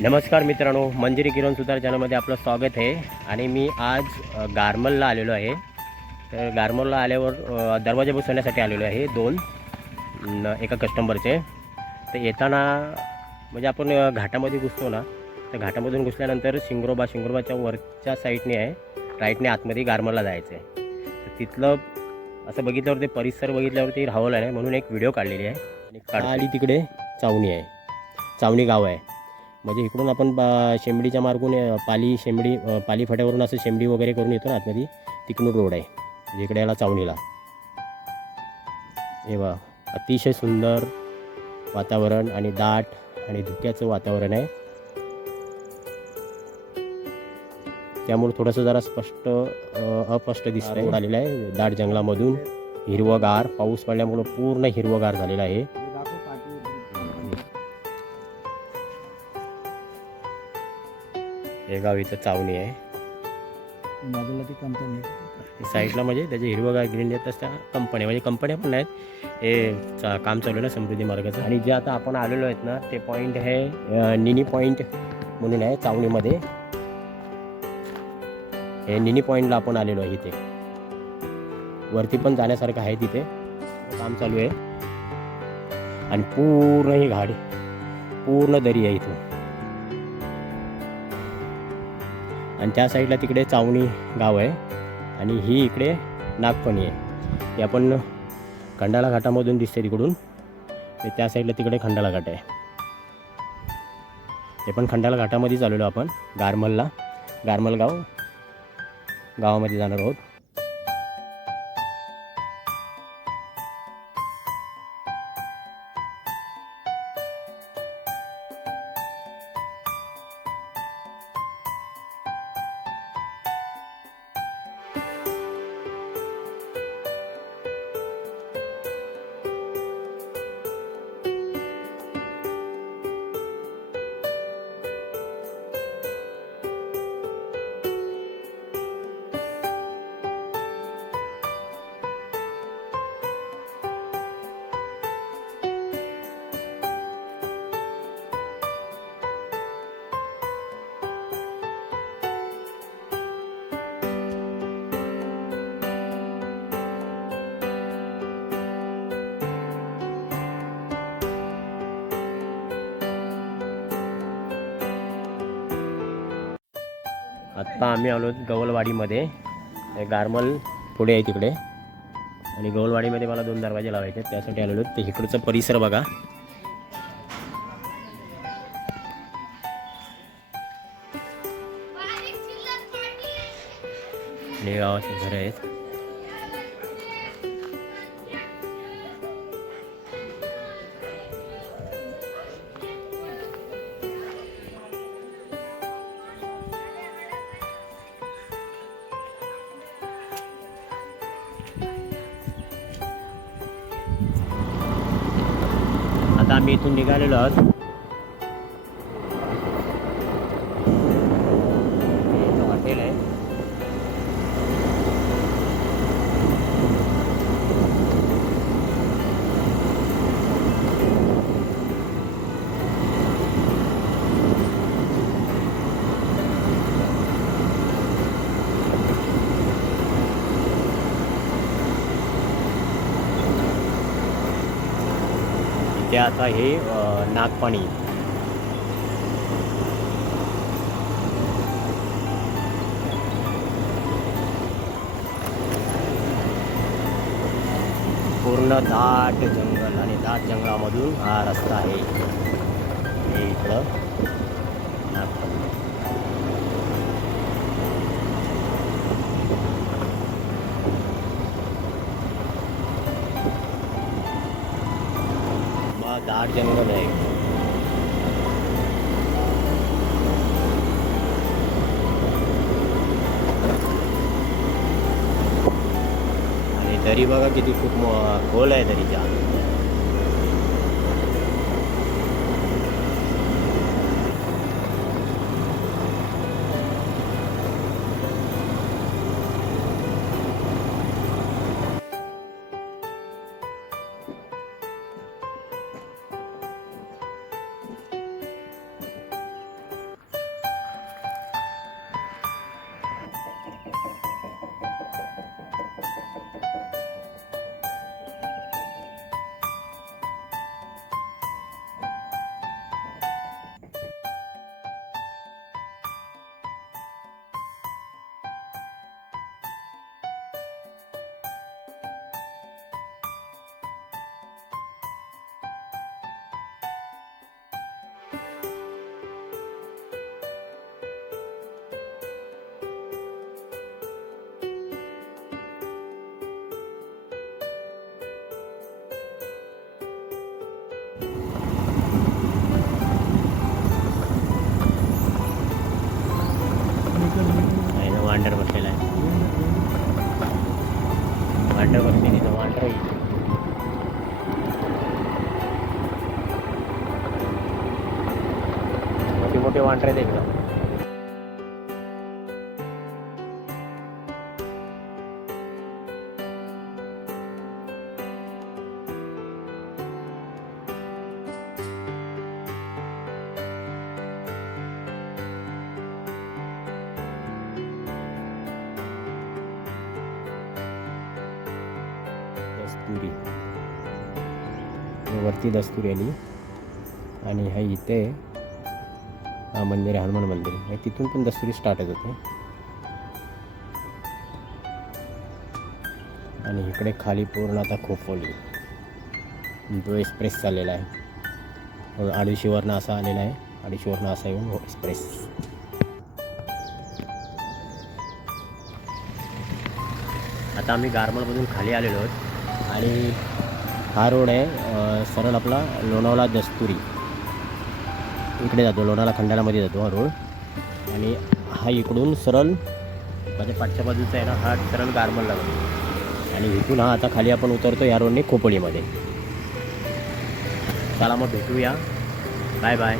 नमस्कार मित्रांनो मंजिरी किरण सुतार चॅनलमध्ये आपलं स्वागत आहे. आणि मी आज गारमलला आलेलो आहे. तर गारमलला आल्यावर दरवाजे बसवण्यासाठी आलेलो आहे दोन एका कस्टमरचे तर येताना म्हणजे आपण घाटामध्ये घुसतो ना तर घाटामधून घुसल्यानंतर शिंगरोबा शिंगरोबाच्या वरच्या साईडने आहे राईटने आतमध्ये गारमलला जायचं आहे तर तिथलं असं बघितल्यावर ते परिसर बघितल्यावरती राहवलं नाही म्हणून एक व्हिडिओ काढलेली आहे. आणि खाली तिकडे चावणी आहे. चावणी गाव आहे. म्हणजे इकडून आपण बा शेंबडीच्या मार्गून पाली शेंबडी पाली फाट्यावरून असं शेंबडी वगैरे करून येतो ना आतमध्ये तिकडून रोड आहे म्हणजे इकडे याला चावणीला. हे बा अतिशय सुंदर वातावरण आणि दाट आणि धुक्याचं वातावरण आहे. त्यामुळे थोडंसं जरा स्पष्ट अस्पष्ट दिसत आलेला आहे. दाट जंगलामधून हिरवगार पाऊस पडल्यामुळं पूर्ण हिरवगार झालेला आहे. हे गाव इथं चावणी आहे. बाजूला ती कंपनी साईडला म्हणजे त्याचे हिरवगार ग्रीन देत असत्या कंपन्या म्हणजे कंपन्या पण नाहीत. हे चा- काम चालू आहे ना समृद्धी मार्गाचं. आणि जे आता आपण आलेलो आहेत ना ते पॉईंट आहे अं, निनी पॉईंट म्हणून आहे चावणीमध्ये. हे निनी पॉईंटला आपण आलेलो आहे इथे. वरती पण जाण्यासारखं आहे तिथे. काम चालू आहे. आणि पूर्ण ही गाडी पूर्ण दरी आहे इथून. आणि त्या साईडला तिकडे चावणी गाव आहे. आणि ही इकडे नागपणी आहे. ही आपण खंडाळा घाटामधून दिसते तिकडून. ते त्या साईडला तिकडे खंडाळा घाट आहे. हे पण खंडाळा घाटामध्येच आलेलो आपण. गारमलला. गारमल गाव. गावामध्ये जाणार आहोत. आत्ता आम्ही आलो गवलवाडीमध्ये. गारमल पुढे आहे तिकडे. आणि गवलवाडीमध्ये मला दोन दरवाजे लावायचे आहेत. त्यासाठी आलेलो ते इकडचा परिसर बघा. आणि गावाचे घरं आहेत. आता आम्ही इथून निघालेलो आहोत. इथे आता हे नागपाणी. पूर्ण दाट जंगल आणि दाट जंगलामधून हा रस्ता आहे. हे इकडं. दाट जंगल आहे. आणि दरी बघा किती खूप खोल आहे तरीच्या मोठे मोठे वांडरे एकदम दस्तुरी. वरती दस्तुरी आली. आणि हा इथे मंदिर आहे हनुमान मंदिर. आहे तिथून पण दस्तुरी स्टार्टच होते आणि इकडे खाली पूर्ण आता खोपोली. तो एक्सप्रेस चाललेला आहे. आडीशीवरनं असा आलेला आहे. आडीशीवरनं असा येऊन एक्सप्रेस आता आम्ही गारमलमधून खाली आलेलो आहोत. आणि हा रोड आहे सरळ आपला लोणावळा दस्तुरी. इकडे जातो लोणाला खंडाळामध्ये जातो हा रोड. आणि हा इकडून सरळ म्हणजे पाठच्या बाजूचा आहे ना हा सरळ गारमल लागतो आणि इथून हा आता खाली आपण उतरतो या रोडने खोपोलीमध्ये. चला मग भेटूया. Bye bye.